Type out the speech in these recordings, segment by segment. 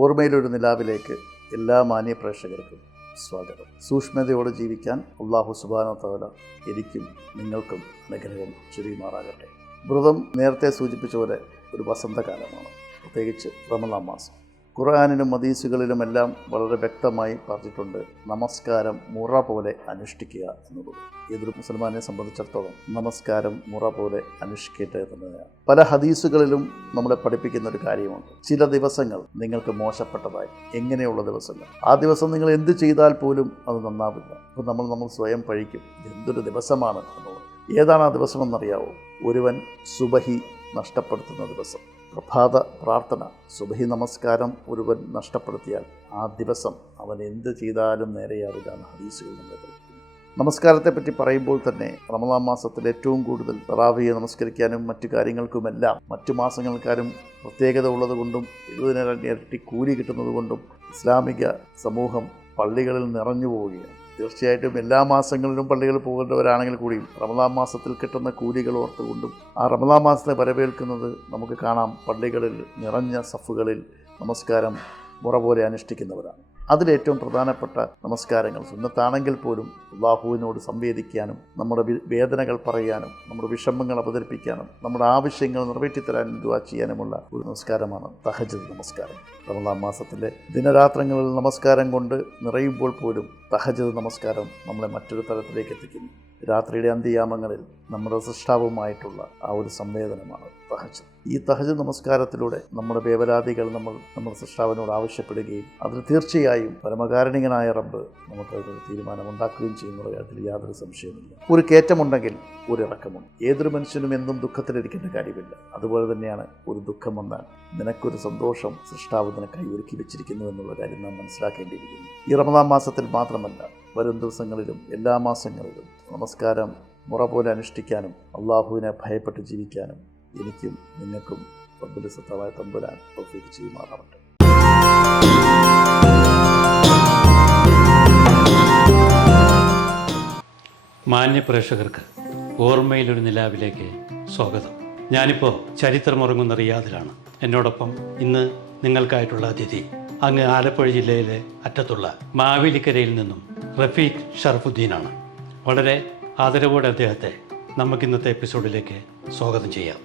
ഓർമ്മയിലൊരു നിലാവിലേക്ക് എല്ലാ മാന്യ പ്രേക്ഷകർക്കും സ്വാഗതം. സൂക്ഷ്മതയോടെ ജീവിക്കാൻ അല്ലാഹു സുബ്ഹാനഹു വ തആല എനിക്കും നിങ്ങൾക്കും അനുഗ്രഹം ചൊരിയുമാറാകട്ടെ. വ്രതം നേരത്തെ സൂചിപ്പിച്ച പോലെ ഒരു വസന്തകാലമാണ്, പ്രത്യേകിച്ച് റമളാൻ മാസം. ഖുർആനിലും ഹദീസുകളിലുമെല്ലാം വളരെ വ്യക്തമായി പറഞ്ഞിട്ടുണ്ട്, നമസ്കാരം മുറ പോലെ അനുഷ്ഠിക്കുക എന്നുള്ളത്. ഏതൊരു മുസൽമാനെ സംബന്ധിച്ചിടത്തോളം നമസ്കാരം മുറ പോലെ അനുഷ്ഠിക്കേണ്ടത് തന്നെയാണ്. പല ഹദീസുകളിലും നമ്മളെ പഠിപ്പിക്കുന്ന ഒരു കാര്യമുണ്ട്, ചില ദിവസങ്ങൾ നിങ്ങൾക്ക് മോശപ്പെട്ടതായി. എങ്ങനെയുള്ള ദിവസങ്ങൾ? ആ ദിവസം നിങ്ങൾ എന്ത് ചെയ്താൽ പോലും അത് നന്നാവില്ല. അപ്പോൾ നമ്മൾ സ്വയം പഴിക്കും, എന്തൊരു ദിവസമാണ് എന്നുള്ളത്. ഏതാണ് ആ ദിവസമെന്നറിയാവോ? ഒരുവൻ സുബഹി നഷ്ടപ്പെടുത്തുന്ന ദിവസം. പ്രഭാത പ്രാർത്ഥന, സുബഹി നമസ്കാരം ഒരുവൻ നഷ്ടപ്പെടുത്തിയാൽ ആ ദിവസം അവൻ എന്ത് ചെയ്താലും നേരെയാവില്ലാണ് ഹദീസുകൾ നമ്മളെ പഠിപ്പിക്കുന്നത്. നമസ്കാരത്തെപ്പറ്റി പറയുമ്പോൾ തന്നെ റമളാൻ മാസത്തിൽ ഏറ്റവും കൂടുതൽ തറാവിയെ നമസ്കരിക്കാനും മറ്റു കാര്യങ്ങൾക്കുമെല്ലാം മറ്റു മാസങ്ങൾക്കാരും പ്രത്യേകത ഉള്ളതുകൊണ്ടും 70 ഇരട്ടി കൂലി കിട്ടുന്നതുകൊണ്ടും ഇസ്ലാമിക സമൂഹം പള്ളികളിൽ നിറഞ്ഞു പോവുകയാണ്. തീർച്ചയായിട്ടും എല്ലാ മാസങ്ങളിലും പള്ളികളിൽ പോകേണ്ടവരാണെങ്കിൽ കൂടിയും റമളാൻ മാസത്തിൽ കിട്ടുന്ന കൂലികൾ ഓർത്തുകൊണ്ടും ആ റമളാൻ മാസത്തെ വരവേൽക്കുന്നത് നമുക്ക് കാണാം. പള്ളികളിൽ നിറഞ്ഞ സഫുകളിൽ നമസ്കാരം മുറ പോലെ അനുഷ്ഠിക്കുന്നവരാണ്. അതിലേറ്റവും പ്രധാനപ്പെട്ട നമസ്കാരങ്ങൾ സുന്നത്താണെങ്കിൽ പോലും അല്ലാഹുവിനോട് സംവേദിക്കാനും നമ്മുടെ വേദനകൾ പറയാനും നമ്മുടെ വിഷമങ്ങൾ അവതരിപ്പിക്കാനും നമ്മുടെ ആവശ്യങ്ങൾ നിറവേറ്റിത്തരാനും ദുആ ചെയ്യാനുമുള്ള ഒരു നമസ്കാരമാണ് തഹജ്ജുദ് നമസ്കാരം. റമളാൻ മാസത്തിലെ ദിനരാത്രങ്ങളിൽ നമസ്കാരം കൊണ്ട് നിറയുമ്പോൾ പോലും തഹജ്ജുദ് നമസ്കാരം നമ്മളെ മറ്റൊരു തലത്തിലേക്ക് എത്തിക്കുന്നു. രാത്രിയുടെ അന്ത്യയാമങ്ങളിൽ നമ്മുടെ സൃഷ്ടാവുമായിട്ടുള്ള ആ ഒരു സംവേദനമാണ് തഹജ്ജുദ്. ഈ തഹജ്ജുദ് നമസ്കാരത്തിലൂടെ നമ്മുടെ വേവലാതികൾ നമ്മൾ സൃഷ്ടാവിനോട് ആവശ്യപ്പെടുകയും അതിൽ തീർച്ചയായും പരമകാരുണികനായ റബ്ബ് നമുക്കൊരു തീരുമാനമുണ്ടാക്കുകയും ചെയ്യുന്ന കാര്യത്തിൽ യാതൊരു സംശയമില്ല. ഒരു കയറ്റമുണ്ടെങ്കിൽ ഒരു ഇറക്കമുണ്ട്. ഏതൊരു മനുഷ്യനും എന്നും ദുഃഖത്തിലിരിക്കേണ്ട കാര്യമില്ല. അതുപോലെ തന്നെയാണ് ഒരു ദുഃഖം വന്നാൽ നിനക്കൊരു സന്തോഷം സൃഷ്ടാവ് നിനക്കായി ഒരുക്കി വെച്ചിരിക്കുന്നു എന്നുള്ള കാര്യം നാം മനസ്സിലാക്കേണ്ടിയിരിക്കുന്നു. ഈ റമളാൻ മാസത്തിൽ മാത്രമല്ല, വരും ദിവസങ്ങളിലും എല്ലാ മാസങ്ങളിലും നമസ്കാരം മുറ പോലെ അനുഷ്ഠിക്കാനും അള്ളാഹുവിനെ ഭയപ്പെട്ട് ജീവിക്കാനും എനിക്കും നിങ്ങൾക്കും റബ്ബുൽ സത്താവായ തമ്പുരാൻ തൗഫീഖ് ചെയ്യുമാറാവട്ടെ. മാന്യ പ്രേക്ഷകർക്ക് ഓർമ്മയിലൊരു നിലാവിലേക്ക് സ്വാഗതം. ഞാനിപ്പോൾ ചരിത്രമുറങ്ങുന്ന റിയാദിലാണ്. എന്നോടൊപ്പം ഇന്ന് നിങ്ങൾക്കായിട്ടുള്ള അതിഥി അങ്ങ് ആലപ്പുഴ ജില്ലയിലെ അറ്റത്തുള്ള മാവേലിക്കരയിൽ നിന്നും റഫീഖ് ഷറഫുദ്ദീനാണ്. വളരെ ആദരവോടെ അദ്ദേഹത്തെ നമുക്കിന്നത്തെ എപ്പിസോഡിലേക്ക് സ്വാഗതം ചെയ്യാം.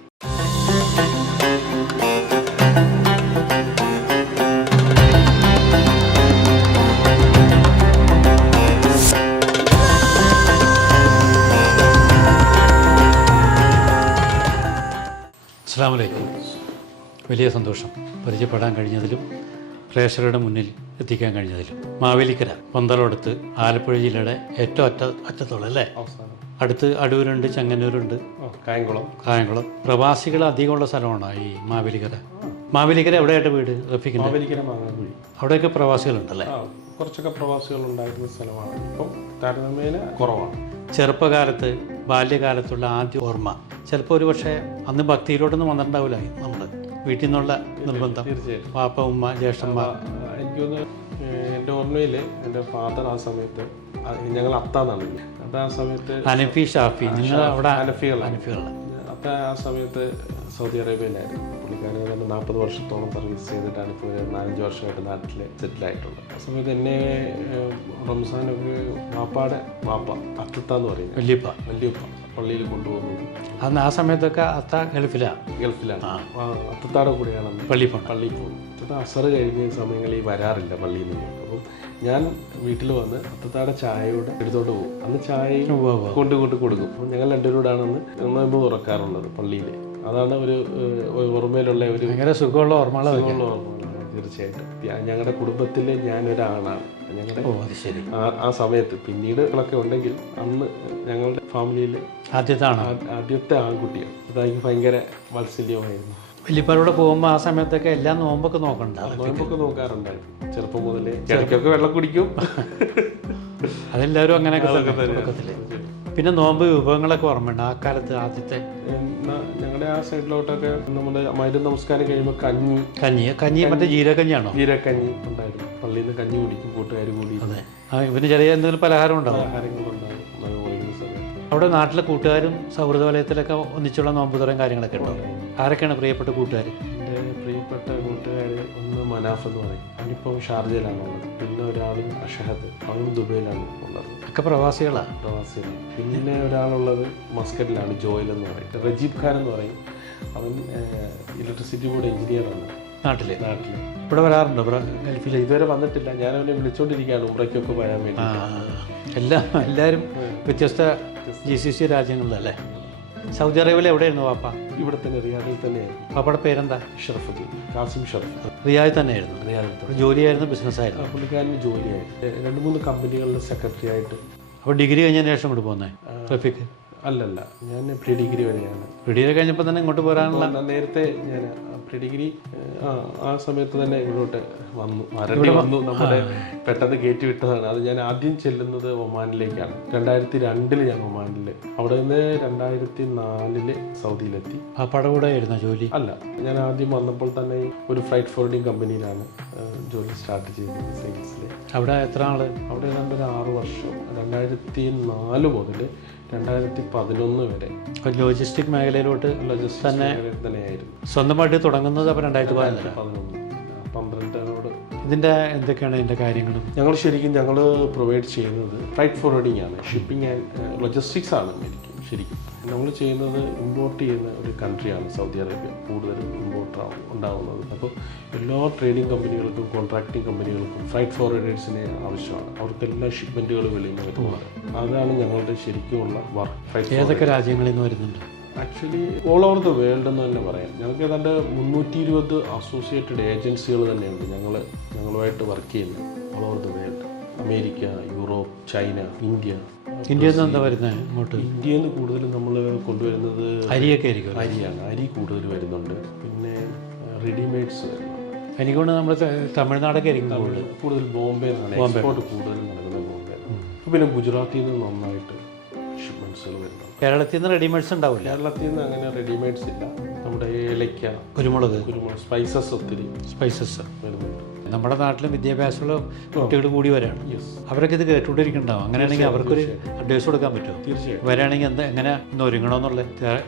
അസ്സലാമു അലൈക്കും. വലിയ സന്തോഷം പരിചയപ്പെടാൻ കഴിഞ്ഞതിലും പ്രേക്ഷകരുടെ മുന്നിൽ എത്തിക്കാൻ കഴിഞ്ഞതിലും. മാവേലിക്കര പന്തളടുത്ത് ആലപ്പുഴ ജില്ലയുടെ ഏറ്റവും അറ്റത്തുള്ള അല്ലേ? അടുത്ത് അടൂരുണ്ട്, ചെങ്ങന്നൂരുണ്ട്, കായംകുളം. പ്രവാസികൾ അധികമുള്ള സ്ഥലമാണ് ഈ മാവേലിക്കര. മാവേലിക്കര എവിടെയായിട്ട് വീട് റഫീഖിൻ്റെ? അവിടെയൊക്കെ പ്രവാസികളുണ്ടല്ലേ? കുറച്ചൊക്കെ പ്രവാസികളുണ്ടായിരുന്ന സ്ഥലമാണ്. ഇപ്പം താരതമ്യേന കുറവാണ്. ചെറുപ്പകാലത്ത് ബാല്യകാലത്തുള്ള ആദ്യ ഓർമ്മ ചിലപ്പോൾ ഒരു പക്ഷേ അന്ന് ഭക്തിയിലോട്ടൊന്നും വന്നിട്ടുണ്ടാവില്ല. നമ്മുടെ വീട്ടിൽ നിന്നുള്ള നിർബന്ധം, പാപ്പ, ഉമ്മ, ജ്യേഷ്ഠന്മാർ. എനിക്കൊന്ന് എൻ്റെ ഓർമ്മയിൽ എൻ്റെ ഫാദർ ആ സമയത്ത്, ഞങ്ങൾ അത്താന്നാണ്, അപ്പം ആ സമയത്ത് ഹനഫി, ഷാഫി, നിങ്ങൾ അവിടെ ഹനഫികളാണ്. അപ്പം ആ സമയത്ത് സൗദി അറേബ്യയിലായിരുന്നു. പുള്ളിക്കാരൻ തന്നെ 40 വർഷത്തോളം സർവീസ് ചെയ്തിട്ടാണ് ഇപ്പോൾ 4-5 വർഷമായിട്ട് നാട്ടിൽ സെറ്റിലായിട്ടുള്ളത്. ആ സമയത്ത് എന്നെ റംസാനൊക്കെ വാപ്പ അത്തത്താന്ന് പറയുന്നത് വല്യപ്പ പള്ളിയിൽ കൊണ്ടുപോകുന്നു. അന്ന് ആ സമയത്തൊക്കെ അത്ത ഗൾഫിലാണ്. അത്തത്താടെ കൂടെയാണ് പള്ളിയിൽ പോകുന്നത്. അത്തത്ത അസറ് കഴിഞ്ഞ സമയങ്ങളിൽ വരാറില്ല പള്ളിയിൽ നിന്ന്. അപ്പം ഞാൻ വീട്ടിൽ വന്ന് അത്തത്താടെ ചായയോടെ എടുത്തോണ്ട് പോകും. അന്ന് ചായയും കൊണ്ട് കൊടുക്കും. അപ്പം ഞങ്ങൾ രണ്ടുപേരോടാണ് അന്ന് നോയമ്പ് തുറക്കാറുള്ളത് പള്ളിയിൽ. അതാണ് ഒരു ഓർമ്മയിലുള്ള ഒരു ഭയങ്കര സുഖമുള്ള ഓർമ്മകളാണ്. തീർച്ചയായിട്ടും ഞങ്ങളുടെ കുടുംബത്തിൽ ഞാനൊരാളാണ്. ഞങ്ങളുടെ ആ സമയത്ത് പിന്നീട് ഒക്കെ ഉണ്ടെങ്കിൽ അന്ന് ഞങ്ങളുടെ ഫാമിലിയിൽ ആദ്യത്തെ ആൺകുട്ടിയാണ്. അതെനിക്ക് ഭയങ്കര വാത്സല്യമായിരുന്നു. വലിയപ്പാരോടെ പോകുമ്പോൾ ആ സമയത്തൊക്കെ എല്ലാ നോമ്പൊക്കെ നോക്കാറുണ്ടായിരുന്നു. ചെറുപ്പം മുതലേ ഇടയ്ക്കൊക്കെ വെള്ളം കുടിക്കും. അതെല്ലാവരും അങ്ങനെയൊക്കെ. പിന്നെ നോമ്പ് വിഭവങ്ങളൊക്കെ ഓർമ്മയുണ്ട് ആ കാലത്ത്? ആദ്യത്തെ ഞങ്ങളുടെ ആ സൈഡിലോട്ടൊക്കെ നമ്മുടെ മരുന്ന് നമസ്കാരം കഴിയുമ്പോൾ കഞ്ഞി മറ്റേ ജീരകഞ്ഞിയാണോ? ജീരകഞ്ഞി ഉണ്ടായിരുന്നു. പള്ളിയിൽ നിന്ന് കഞ്ഞി കുടിക്കും കൂട്ടുകാർ കൂടി. ഇവന് ചെറിയ എന്തെങ്കിലും പലഹാരം ഉണ്ടാവും. അവിടെ നാട്ടിലെ കൂട്ടുകാരും സൗഹൃദ വലയത്തിലൊക്കെ ഒന്നിച്ചുള്ള നോമ്പ് തുറയും കാര്യങ്ങളൊക്കെ ഉണ്ടോ? ആരൊക്കെയാണ് പ്രിയപ്പെട്ട കൂട്ടുകാർ? എൻ്റെ പ്രിയപ്പെട്ട കൂട്ടുകാർ ഒന്ന് മനാഫ് എന്ന് പറയും, അവനിപ്പോൾ ഷാർജയിലാണുള്ളത്. പിന്നെ ഒരാൾ അഷഹദ്, അവനും ദുബൈയിലാണ് ഉള്ളത്. ഒക്കെ പ്രവാസികളാണ്. പ്രവാസിയാണ്. പിന്നെ ഒരാളുള്ളത് മസ്കറ്റിലാണ്, ജോയൽ എന്ന് പറയും. റജീബ് ഖാൻ എന്ന് പറയും, അവൻ ഇലക്ട്രിസിറ്റി ബോർഡ് എഞ്ചിനീയറാണ് നാട്ടിൽ. ഇവിടെ വരാറുണ്ടോ ഗൾഫിൽ? ഇതുവരെ വന്നിട്ടില്ല. ഞാൻ അവനെ വിളിച്ചോണ്ടിരിക്കുകയാണ് ഉംറയ്ക്കൊക്കെ വരാൻ വേണ്ടി. എല്ലാവരും വ്യത്യസ്ത GCC രാജ്യങ്ങളിലല്ലേ? സൗദി അറേബ്യയിൽ എവിടെയായിരുന്നു പാപ്പ? ഇവിടെ തന്നെ, റിയാദിൽ തന്നെയായിരുന്നു. പാപ്പയുടെ പേരെന്താ? ഷറഫുദ്ദീൻ, കാസിം ഷറഫ്. റിയാദിൽ തന്നെയായിരുന്നു. റിയാദിൽ ജോലിയായിരുന്നു, ബിസിനസ്സായിരുന്നു? പുള്ളിക്കാരന് ജോലിയായിട്ട് 2-3 കമ്പനികളിൽ സെക്രട്ടറി ആയിട്ട്. അപ്പോൾ ഡിഗ്രി കഴിഞ്ഞതിന് ശേഷം ഇവിടെ പോകുന്നേ റഫീഖ്? അല്ലല്ല, ഞാൻ പ്രീ ഡിഗ്രി വരെയാണ്. പ്രീ ഡിഗ്രി കഴിഞ്ഞപ്പോൾ തന്നെ ഇങ്ങോട്ട് പോരാനുള്ള? നേരത്തെ ഞാൻ പ്രീ ഡിഗ്രി ആ സമയത്ത് തന്നെ ഇങ്ങോട്ട് വന്നു. നമ്മുടെ പെട്ടെന്ന് കയറ്റി വിട്ടതാണ്. അത് ഞാൻ ആദ്യം ചെല്ലുന്നത് ഒമാനിലേക്കാണ്. 2002 ഞാൻ ഒമാനിൽ, അവിടെ നിന്ന് 2004 സൗദിയിലെത്തി. പാപ്പയുടെ കൂടെ ആയിരുന്നു ജോലി? അല്ല, ഞാൻ ആദ്യം വന്നപ്പോൾ തന്നെ ഒരു ഫ്ലൈറ്റ് ഫോർവേഡിങ് കമ്പനിയിലാണ് ജോലി സ്റ്റാർട്ട് ചെയ്തത്, സെയിൽസിൽ. അവിടെ എത്ര നാൾ? അവിടെ ഏതാണ്ട് ഒരു 6 വർഷം, 2004 മുതൽ 2011 വരെ. ലോജിസ്റ്റിക് മേഖലയിലോട്ട് തന്നെയായിരുന്നു. സ്വന്തമായിട്ട് തുടങ്ങുന്നത് അപ്പോൾ 2012 ഇതിൻ്റെ എന്തൊക്കെയാണ് ഇതിൻ്റെ കാര്യങ്ങളും? ഞങ്ങൾ പ്രൊവൈഡ് ചെയ്യുന്നത് ഫ്ലൈറ്റ് ഫോർവേഡിംഗ് ആണ്, ഷിപ്പിംഗ് ആൻഡ് ലോജിസ്റ്റിക്സ് ആണ് ശരിക്കും. നമ്മൾ ചെയ്യുന്നത് ഇമ്പോർട്ട് ചെയ്യുന്ന ഒരു കൺട്രിയാണ് സൗദി അറേബ്യ. കൂടുതലും ഇമ്പോർട്ടർ ഉണ്ടാകുന്നത്. അപ്പോൾ എല്ലാ ട്രേഡിംഗ് കമ്പനികൾക്കും കോൺട്രാക്ടിങ് കമ്പനികൾക്കും ഫ്ലൈറ്റ് ഫോർവേഡേഴ്സിനെ ആവശ്യമാണ്. അവർക്കെല്ലാം ഷിപ്മെൻറ്റുകൾ വെളിയിൽ നിന്ന് വരുന്നത്. അതാണ് ഞങ്ങളുടെ ശരിക്കുമുള്ള വർക്ക്. ഏതൊക്കെ രാജ്യങ്ങളിൽ നിന്ന് വരുന്നുണ്ട്? Actually all over the world എന്ന് തന്നെ പറയാം. ഞങ്ങൾക്ക് ഏതാണ്ട് 320 അസോസിയേറ്റഡ് ഏജൻസികൾ തന്നെയുണ്ട് ഞങ്ങളുമായിട്ട് വർക്ക് ചെയ്യുന്നത് all over the world. America, Europe, China, ഇന്ത്യയിൽ നിന്ന് എന്താ വരുന്നത് ഇങ്ങോട്ട്? ഇന്ത്യയിൽ നിന്ന് കൂടുതലും നമ്മൾ കൊണ്ടുവരുന്നത് അരിയൊക്കെ ആയിരിക്കും. അരിയാണ്. അരി കൂടുതൽ വരുന്നുണ്ട്. പിന്നെ റെഡിമെയ്ഡ്സ് വരുന്നുണ്ട്. എനിക്കൊണ്ട് നമ്മൾ തമിഴ്നാടൊക്കെ ആയിരിക്കും കൂടുതൽ. ബോംബെ നിന്നാണ് എക്സ്പോർട്ട് കൂടുതൽ നടക്കുന്നത്, ബോംബെ. പിന്നെ ഗുജറാത്തിൽ നിന്ന് നന്നായിട്ട് ഷിപ്മെൻറ്റ്സുകൾ വരുന്നുണ്ട്. കേരളത്തിൽ നിന്ന് റെഡിമെയ്ഡ്സ് ഉണ്ടാവില്ല? കേരളത്തിൽ നിന്ന് അങ്ങനെ റെഡിമെയ്ഡ്സ് ഇല്ല. നമ്മുടെ ഏലക്ക, കുരുമുളക്, സ്പൈസസ്, ഒത്തിരി സ്പൈസസ് വരുന്നുണ്ട്. നമ്മുടെ നാട്ടിലും വിദ്യാഭ്യാസമുള്ള കുട്ടികൾ കൂടി വരാണ്. അവരൊക്കെ ഇത് കേട്ടുകൊണ്ടിരിക്കുന്നുണ്ടാവും. അങ്ങനെയാണെങ്കിൽ അവർക്കൊരു അഡ്വൈസ് കൊടുക്കാൻ പറ്റുമോ? തീർച്ചയായും. വരാണെങ്കിൽ എങ്ങനെ ഒന്ന് ഒരുങ്ങണമെന്നുള്ള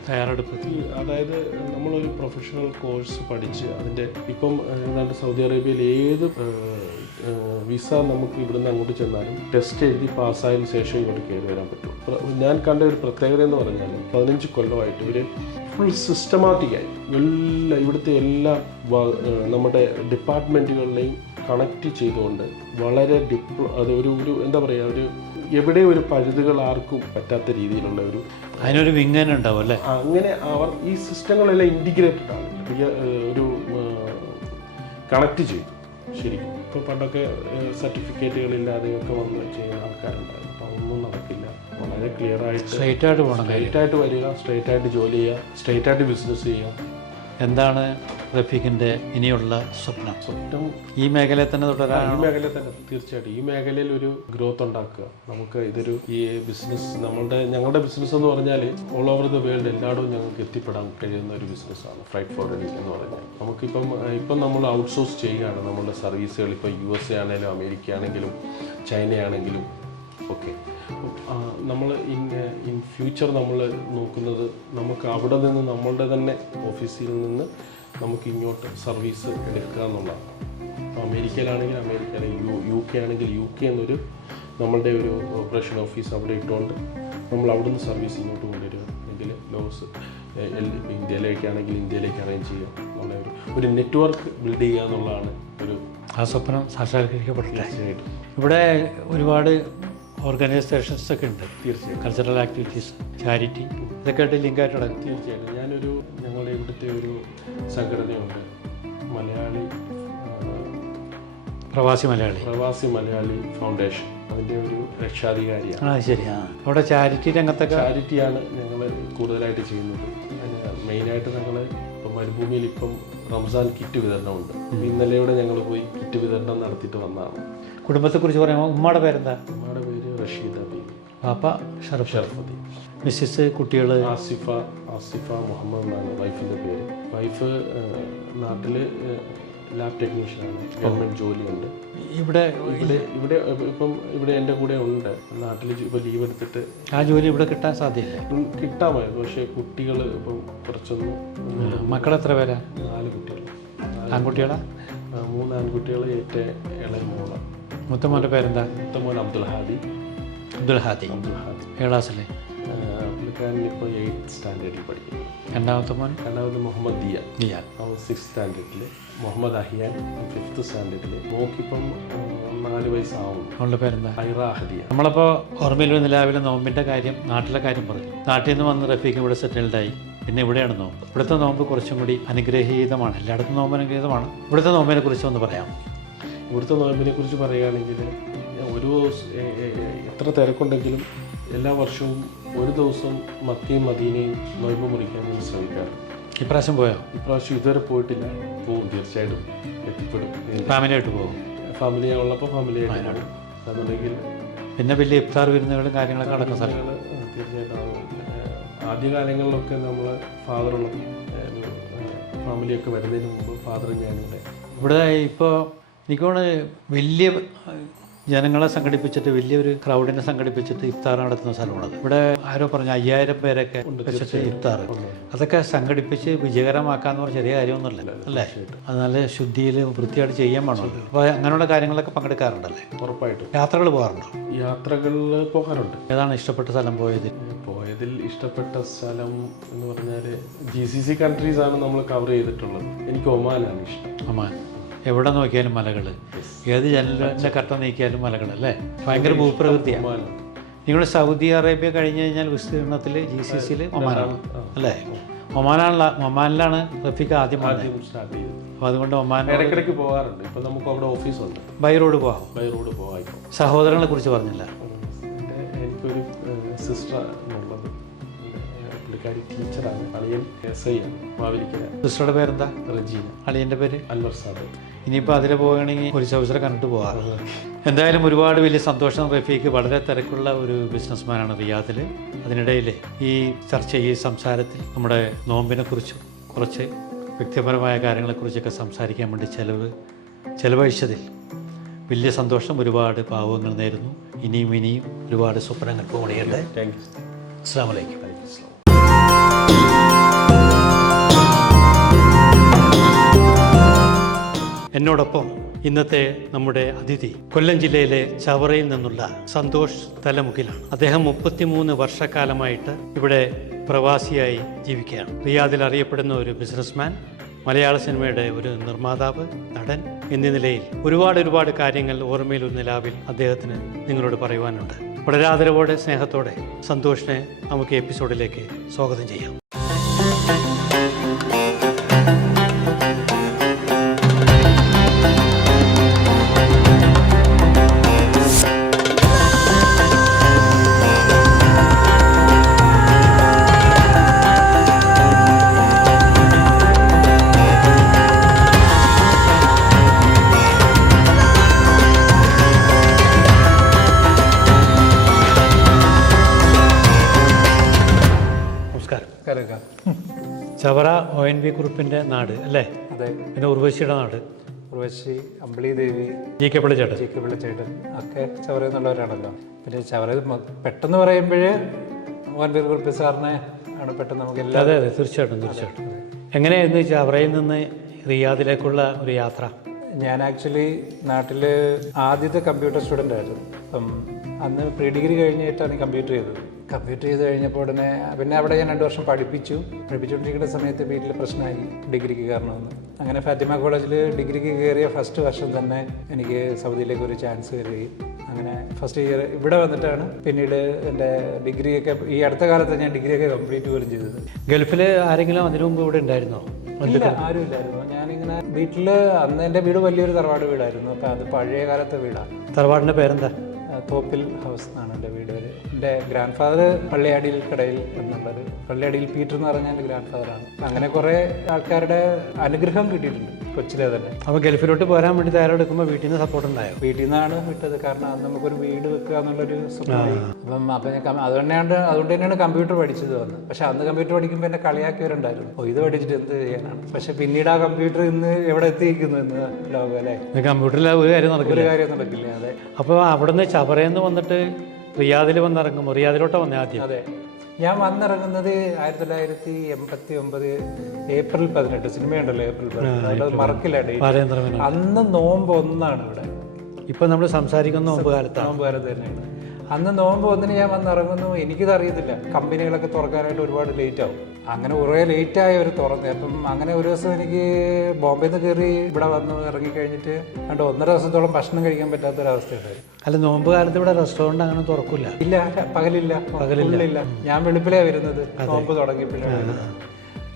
തയ്യാറെടുപ്പ്? അതായത് നമ്മളൊരു പ്രൊഫഷണൽ കോഴ്സ് പഠിച്ച് അതിൻ്റെ ഇപ്പം ഏതാണ്ട് സൗദി അറേബ്യയിൽ ഏത് വിസ നമുക്ക് ഇവിടുന്ന് അങ്ങോട്ട് ചെന്നാലും ടെസ്റ്റ് എഴുതി പാസ്സായതിനു ശേഷം ഇങ്ങോട്ട് കയറി വരാൻ പറ്റും. ഞാൻ കണ്ട ഒരു പ്രത്യേകത എന്ന് പറഞ്ഞാൽ 15 കൊല്ലമായിട്ട് ഇവർ ഫുൾ സിസ്റ്റമാറ്റിക്കായി ഇവിടുത്തെ എല്ലാ നമ്മുടെ ഡിപ്പാർട്ട്മെൻറ്റുകളിലെയും കണക്റ്റ് ചെയ്തുകൊണ്ട് വളരെ അത് ഒരു എന്താ പറയുക, ഒരു എവിടെ ഒരു പഴുതുകൾ ആർക്കും പറ്റാത്ത രീതിയിലുള്ള അതിനൊരു വിങ്ങൻ ഉണ്ടാവും അല്ലേ? അങ്ങനെ അവർ ഈ സിസ്റ്റങ്ങളെല്ലാം ഇൻറ്റിഗ്രേറ്റഡ് ആണ്, ഒരു കണക്റ്റ് ചെയ്തു ശരിക്കും. ഇപ്പോൾ പണ്ടൊക്കെ സർട്ടിഫിക്കറ്റുകളില്ലാതെയൊക്കെ വന്ന് ചെയ്യുന്ന ആൾക്കാരുണ്ടായിരുന്നു. അപ്പോൾ അതൊന്നും നടക്കില്ല. വളരെ ക്ലിയർ ആയിട്ട് സ്ട്രെയിറ്റ് ആയിട്ട് വരിക, സ്ട്രെയിറ്റ് ആയിട്ട് ജോലി ചെയ്യുക, സ്ട്രെയിറ്റ് ആയിട്ട് ബിസിനസ് ചെയ്യുക. എന്താണ് റഫീഖിൻ്റെ ഇനിയുള്ള സ്വപ്നം? ഈ മേഖലയിൽ തന്നെ തുടരാൻ? ഈ മേഖലയിൽ തന്നെ തീർച്ചയായിട്ടും. ഈ മേഖലയിൽ ഒരു ഗ്രോത്ത് ഉണ്ടാക്കുക. നമുക്ക് ഈ ബിസിനസ് ഞങ്ങളുടെ ബിസിനസ് എന്ന് പറഞ്ഞാൽ ഓൾ ഓവർ ദ വേൾഡ് എല്ലായിടവും ഞങ്ങൾക്ക് എത്തിപ്പെടാൻ കഴിയുന്ന ഒരു ബിസിനസ്സാണ് ഫ്ലൈറ്റ് ഫോർവേഡിംഗ് എന്ന് പറഞ്ഞാൽ. നമുക്കിപ്പം നമ്മൾ ഔട്ട്സോഴ്സ് ചെയ്യുകയാണ് നമ്മളുടെ സർവീസുകൾ. ഇപ്പോൾ USA ആണെങ്കിലും അമേരിക്ക ആണെങ്കിലും ചൈനയാണെങ്കിലും ഒക്കെ. നമ്മൾ ഇൻ ഫ്യൂച്ചർ നമ്മൾ നോക്കുന്നത് നമുക്ക് അവിടെ നിന്ന് നമ്മളുടെ തന്നെ ഓഫീസിൽ നിന്ന് നമുക്ക് ഇങ്ങോട്ട് സർവീസ് എടുക്കുക എന്നുള്ളതാണ്. അപ്പോൾ അമേരിക്കയിലാണെങ്കിൽ UK ആണെങ്കിൽ UK എന്നൊരു നമ്മളുടെ ഒരു ഓപ്പറേഷൻ ഓഫീസ് അവിടെ ഇട്ടുകൊണ്ട് നമ്മൾ അവിടെ നിന്ന് സർവീസ് ഇങ്ങോട്ട് കൊണ്ടുവരിക. അല്ലെങ്കിൽ ഇന്ത്യയിലേക്കാണെങ്കിൽ ഇന്ത്യയിലേക്ക് അറേഞ്ച് ചെയ്യുക എന്നുള്ള ഒരു നെറ്റ്വർക്ക് ബിൽഡ് ചെയ്യുക എന്നുള്ളതാണ് ആ സ്വപ്നം സാക്ഷാത്കരിക്കപ്പെട്ടില്ല. ഇവിടെ ഒരുപാട് ഓർഗനൈസേഷൻസ് ഒക്കെ ഉണ്ട്. തീർച്ചയായും. കൾച്ചറൽ ആക്ടിവിറ്റീസ്, ചാരിറ്റി, ഇതൊക്കെ ആയിട്ട് ലിങ്കായിട്ട് നടക്കും. തീർച്ചയായിട്ടും. ഞങ്ങളുടെ ഇവിടുത്തെ ഒരു സംഘടനയുണ്ട്, പ്രവാസി മലയാളി ഫൗണ്ടേഷൻ. അതിൻ്റെ ഒരു രക്ഷാധികാരിയാണ്. ശരിയാ. അവിടെ ചാരിറ്റി രംഗത്തൊക്കെ ചാരിറ്റിയാണ് ഞങ്ങൾ കൂടുതലായിട്ട് ചെയ്യുന്നത്. മെയിനായിട്ട് ഞങ്ങൾ ഇപ്പം മരുഭൂമിയിൽ ഇപ്പം റംസാൻ കിറ്റ് വിതരണമുണ്ട്. ഇന്നലെയോടെ ഞങ്ങൾ പോയി കിറ്റ് വിതരണം നടത്തിയിട്ട് വന്നതാണ്. കുടുംബത്തെക്കുറിച്ച് പറയുമ്പോൾ ഉമ്മയുടെ പേരെന്താ? ഉമ്മയുടെ പേര് റഷീദ ബീവി, പാപ്പ ഷറഫുദ്ദീൻ, മിസ്സിസ്, കുട്ടികൾ? ആസിഫ മുഹമ്മദ് എന്നാണ് വൈഫിൻ്റെ പേര്. വൈഫ് നാട്ടിൽ ലാബ് ടെക്നീഷ്യനാണ്, ഗവൺമെൻറ് ജോലിയുണ്ട്. ഇവിടെ എൻ്റെ കൂടെ ഉണ്ട്. നാട്ടിൽ ഇപ്പോൾ ലീവ് എടുത്തിട്ട് ആ ജോലി ഇവിടെ കിട്ടാൻ സാധ്യതയില്ല. കിട്ടാമായിരുന്നു, പക്ഷേ കുട്ടികൾ ഇപ്പം കുറച്ചൊന്നും. മക്കളെത്ര പേരാ? 4 കുട്ടികൾ. ആൺകുട്ടികളാ? 3 ആൺകുട്ടികൾ, ഏറ്റവും ഇളയ മോള്. മൂത്ത മോൻ്റെ പേരെന്താ? മൂത്ത മോൻ അബ്ദുൽ ഹാദി. അബ്ദുൽ ഹാദി ക്ലാസ്സിലെ? പുള്ളിക്കാരൻ ഇപ്പോൾ 8th സ്റ്റാൻഡേർഡിൽ പഠിക്കുന്നു. രണ്ടാമത്തെ മോൻ? രണ്ടാമത് മുഹമ്മദ് ദിയ, അവൻ 6th സ്റ്റാൻഡേർഡിൽ. മുഹമ്മദ് അഹിയാൻ 5th സ്റ്റാൻഡേർഡിൽ. മോക്കിപ്പം 4 വയസ്സാവും. അവളുടെ പേരെന്താ? ഐറ അഹദിയ. നമ്മളപ്പോൾ ഓർമ്മയിൽ വന്ന് രാവിലെ നോമ്പിൻ്റെ കാര്യം, നാട്ടിലെ കാര്യം പറഞ്ഞു. നാട്ടിൽ നിന്ന് വന്ന് റഫീഖ് ഇവിടെ സെറ്റിൽഡായി. പിന്നെ ഇവിടെയാണ് നോമ്പ്. ഇവിടുത്തെ നോമ്പ് കുറച്ചും കൂടി അനുഗ്രഹീതമാണ്. എല്ലായിടത്തും നോമ്പ് അനുഗ്രഹീതമാണ്. ഇവിടുത്തെ നോമ്പിനെ കുറിച്ച് ഒന്ന് പറയാം. ഇവിടുത്തെ നോയമ്പിനെ കുറിച്ച് പറയുകയാണെങ്കിൽ, ഒരു എത്ര തിരക്കുണ്ടെങ്കിലും എല്ലാ വർഷവും ഒരു ദിവസം മക്കയും മദീനയും നോയമ്പ് മുറിക്കാൻ ഞാൻ ശ്രമിക്കാറുണ്ട്. ഇപ്രാവശ്യം പോയോ? ഇപ്രാവശ്യം ഇതുവരെ പോയിട്ടില്ല. പോവും, തീർച്ചയായിട്ടും എത്തിപ്പെടും. ഫാമിലിയായിട്ട് പോകും? ഫാമിലി ഉള്ളപ്പോൾ ഫാമിലിയായിട്ട് പോകും. അതുണ്ടെങ്കിൽ പിന്നെ വലിയ ഇഫ്താർ വിരുന്നുകളും കാര്യങ്ങളൊക്കെ നടക്കുന്ന സ്ഥലങ്ങൾ തീർച്ചയായിട്ടും. ആദ്യകാലങ്ങളിലൊക്കെ നമ്മൾ ഫാദറുള്ള ഫാമിലിയൊക്കെ വരുന്നതിന് മുമ്പ് ഫാദറും ഞാനിവിടെ. ഇവിടെ ഇപ്പോൾ എനിക്കോട് വലിയ ജനങ്ങളെ സംഘടിപ്പിച്ചിട്ട്, വലിയൊരു ക്രൗഡിനെ സംഘടിപ്പിച്ചിട്ട് ഇഫ്താർ നടത്തുന്ന സ്ഥലമാണത്. ഇവിടെ ആരോ പറഞ്ഞു 5000 പേരൊക്കെ വെച്ചിട്ട് ഇഫ്താർ. അതൊക്കെ സംഘടിപ്പിച്ച് വിജയകരമാക്കാന്ന് പറഞ്ഞാൽ ചെറിയ കാര്യമൊന്നുമില്ല അല്ലേ? അത് നല്ല ശുദ്ധിയിൽ വൃത്തിയായിട്ട് ചെയ്യാൻ വേണമല്ലോ. അപ്പോൾ അങ്ങനെയുള്ള കാര്യങ്ങളൊക്കെ പങ്കെടുക്കാറുണ്ടല്ലേ? ഉറപ്പായിട്ടും. യാത്രകൾ പോകാറുണ്ടോ? യാത്രകളിൽ പോകാറുണ്ട്. ഏതാണ് ഇഷ്ടപ്പെട്ട സ്ഥലം പോയതിൽ ഇഷ്ടപ്പെട്ട സ്ഥലം എന്ന് പറഞ്ഞാൽ GCC കൺട്രീസാണ് നമ്മൾ കവർ ചെയ്തിട്ടുള്ളത്. എനിക്ക് ഒമാനാണ് ഇഷ്ടം. ഒമാൻ. എവിടെ നോക്കിയാലും മലകൾ, ഏത് ജനലിൻ്റെ കട്ട നീക്കിയാലും മലകൾ അല്ലേ? ഭയങ്കര ഭൂപ്രകൃതിയാണ്. നിങ്ങൾ സൗദി അറേബ്യ കഴിഞ്ഞ് കഴിഞ്ഞാൽ വിസ്തീർണത്തിൽ GCCയിൽ ഒമാനാണ് അല്ലേ? ഒമാനിലാണ് റഫീഖ് ആദ്യം സ്റ്റാർട്ട് ചെയ്തത്. അപ്പോൾ അതുകൊണ്ട് ഒമാൻ ഇടയ്ക്കിടയ്ക്ക് പോകാറുണ്ട്. ഇപ്പം നമുക്ക് അവിടെ ഓഫീസുണ്ട്. ബൈ റോഡ് പോകാം. പോകാം. സഹോദരങ്ങളെ കുറിച്ച് പറഞ്ഞില്ല. എനിക്കൊരു സിസ്റ്റർ ഉള്ളത്. പുള്ളിക്കാരി ടീച്ചറാണ്. അളിയൻ SI ആണ് മാവേലിക്കര. സിസ്റ്ററുടെ പേരെന്താ? റജീന. അളിയൻ്റെ പേര്? അൻവർ സാദ്. ഇനിയിപ്പോൾ അതിൽ പോവുകയാണെങ്കിൽ ഒരു അവസരം കണ്ടിട്ട് പോകാം. എന്തായാലും ഒരുപാട് വലിയ സന്തോഷം. റഫീഖ് വളരെ തിരക്കുള്ള ഒരു ബിസിനസ്മാനാണ് റിയാദിൽ. അതിനിടയിൽ ഈ ചർച്ച, ഈ സംസാരത്തിൽ നമ്മുടെ നോമ്പിനെക്കുറിച്ചും കുറച്ച് വ്യക്തിപരമായ കാര്യങ്ങളെക്കുറിച്ചൊക്കെ സംസാരിക്കാൻ വേണ്ടി ചെലവഴിച്ചതിൽ വലിയ സന്തോഷം. ഒരുപാട് പാവങ്ങൾ നേരുന്നു. ഇനിയും ഒരുപാട് സ്വപ്നങ്ങൾ പൂവണിയട്ടെ. Thank you. അസ്സലാമു അലൈക്കും. എന്നോടൊപ്പം ഇന്നത്തെ നമ്മുടെ അതിഥി കൊല്ലം ജില്ലയിലെ ചവറയിൽ നിന്നുള്ള സന്തോഷ് തലമുഖിലാണ്. അദ്ദേഹം 33 വർഷക്കാലമായിട്ട് ഇവിടെ പ്രവാസിയായി ജീവിക്കുകയാണ്. റിയാദിൽ അറിയപ്പെടുന്ന ഒരു ബിസിനസ്മാൻ, മലയാള സിനിമയുടെ ഒരു നിർമ്മാതാവ്, നടൻ എന്നീ നിലയിൽ ഒരുപാട് കാര്യങ്ങൾ ഓർമ്മയിൽ ഒരു നിലാവിൽ അദ്ദേഹത്തിന് നിങ്ങളോട് പറയുവാനുണ്ട്. വളരെ ആദരവോടെ, സ്നേഹത്തോടെ സന്തോഷിനെ നമുക്ക് എപ്പിസോഡിലേക്ക് സ്വാഗതം ചെയ്യാം. ചവറ ONV ഗ്രൂപ്പിൻ്റെ നാട് അല്ലേ? അതെ. പിന്നെ ഉർവശിയുടെ നാട്? ഉർവശി, അമ്പിളി ദേവി, GK പിള്ളച്ചേട്ടൻ ഒക്കെ ചവറ എന്നുള്ളവരാണല്ലോ. പിന്നെ ചവറ പെട്ടെന്ന് പറയുമ്പോഴേ ONV ഗ്രൂപ്പ് സാറിനെ ആണ് പെട്ടെന്ന് നമുക്ക് എല്ലാ. അതെ തീർച്ചയായിട്ടും. എങ്ങനെയായിരുന്നു ചവറയിൽ നിന്ന് റിയാദിലേക്കുള്ള ഒരു യാത്ര? ഞാൻ ആക്ച്വലി നാട്ടിൽ ആദ്യത്തെ കമ്പ്യൂട്ടർ സ്റ്റുഡൻ്റ് ആയിരുന്നു. അപ്പം അന്ന് പ്രീ ഡിഗ്രി കഴിഞ്ഞിട്ടാണ് കമ്പ്യൂട്ടർ ചെയ്ത് കഴിഞ്ഞപ്പോൾ ഉടനെ പിന്നെ അവിടെ ഞാൻ 2 വർഷം പഠിപ്പിച്ചുകൊണ്ടിരിക്കുന്ന സമയത്ത് വീട്ടിൽ പ്രശ്നമായി ഡിഗ്രിക്ക് കയറണമെന്ന്. അങ്ങനെ ഫാത്തിമ കോളേജിൽ ഡിഗ്രിക്ക് കയറിയ ഫസ്റ്റ് വർഷം തന്നെ എനിക്ക് സൗദിയിലേക്ക് ഒരു ചാൻസ് വരികയും അങ്ങനെ ഫസ്റ്റ് ഇയർ ഇവിടെ വന്നിട്ടാണ് പിന്നീട് എൻ്റെ ഡിഗ്രിയൊക്കെ ഈ അടുത്ത കാലത്ത് ഞാൻ ഡിഗ്രിയൊക്കെ കംപ്ലീറ്റ് പോലും ചെയ്തത്. ഗൾഫിൽ ആരെങ്കിലും അതിനു മുമ്പ് ഇവിടെ ഉണ്ടായിരുന്നോ? ആരും ഇല്ലായിരുന്നു. ഞാനിങ്ങനെ വീട്ടിൽ അന്ന് എൻ്റെ വീട് വലിയൊരു തറവാട് വീടായിരുന്നു. അപ്പം അത് പഴയ കാലത്തെ വീടാണ്. തറവാടിൻ്റെ പേരെന്താ? തോപ്പിൽ ഹൗസ് എന്നാണ് എൻ്റെ വീട്. എൻ്റെ ഗ്രാൻഡ് ഫാദർ പള്ളിയാടിയിൽ കടയിൽ എന്നുള്ളത്, പള്ളിയാടിയിൽ പീറ്റർ എന്ന് പറഞ്ഞാൽ എൻ്റെ ഗ്രാൻഡ് ഫാദറാണ്. അങ്ങനെ കുറേ ആൾക്കാരുടെ അനുഗ്രഹം കിട്ടിയിട്ടുണ്ട് കൊച്ചിലെ തന്നെ. അപ്പോൾ ഗൾഫിലോട്ട് പോരാൻ വേണ്ടി തയ്യാറെടുക്കുമ്പോൾ വീട്ടിൽ നിന്ന് സപ്പോർട്ട് ഉണ്ടായോ? വീട്ടിൽ നിന്നാണ് വിട്ടത്. കാരണം അത് നമുക്കൊരു വീട് വെക്കുക എന്നുള്ളൊരു സ്വപ്നമായി. അപ്പം അതുകൊണ്ട് തന്നെയാണ് കമ്പ്യൂട്ടർ പഠിച്ചത് വന്ന്. പക്ഷെ അന്ന് കമ്പ്യൂട്ടർ പഠിക്കുമ്പോൾ എന്നെ കളിയാക്കിയവരുണ്ടായിരുന്നു. ഇത് പഠിച്ചിട്ട് എന്ത് ചെയ്യാനാണ്. പക്ഷെ പിന്നീട് ആ കമ്പ്യൂട്ടർ ഇന്ന് എവിടെ എത്തിയിരിക്കുന്നു എന്ന് ലോകം അല്ലേ? കമ്പ്യൂട്ടറിൽ ഒരു കാര്യം നടക്കില്ല. അതെ. അപ്പോൾ അവിടുന്ന് ചവറയെന്ന് വന്നിട്ട് റിയാദിൽ വന്നിറങ്ങും. റിയാദിലോട്ട് വന്നേ ആദ്യം? അതെ. ഞാൻ വന്നിറങ്ങുന്നത് 1989 ഏപ്രിൽ 18. സിനിമയുണ്ടല്ലോ ഏപ്രിൽ 18, അത് മറക്കില്ല ഡേറ്റ്. ബാലേന്ദ്രമേനോൻ. അന്ന് നോമ്പ് 1 ഇവിടെ. ഇപ്പം നമ്മൾ സംസാരിക്കുന്ന നോമ്പ് കാലത്താണ്. നോമ്പ് കാലത്ത് തന്നെയാണ്. അന്ന് നോമ്പ് 1 ഞാൻ വന്നിറങ്ങുന്നു. എനിക്കിത് അറിയത്തില്ല, കമ്പനികളൊക്കെ തുറക്കാനായിട്ട് ഒരുപാട് ലേറ്റ് ആവും. അങ്ങനെ കുറേ ലേറ്റായി അവർ തുറന്നേ. അപ്പം അങ്ങനെ ഒരു ദിവസം എനിക്ക് ബോംബെയിൽ നിന്ന് കയറി ഇവിടെ വന്ന് ഇറങ്ങിക്കഴിഞ്ഞിട്ട് 1.5 ദിവസത്തോളം ഭക്ഷണം കഴിക്കാൻ പറ്റാത്തൊരവസ്ഥയുണ്ടായി. അല്ല, നോമ്പ് കാലത്ത് ഇവിടെ റെസ്റ്റോറൻറ്റ് അങ്ങനെ തുറക്കില്ല. ഇല്ല, പകലില്ല. ഞാൻ വെളുപ്പിലാണ് വരുന്നത് നോമ്പ് തുടങ്ങിയപ്പോഴാണ്.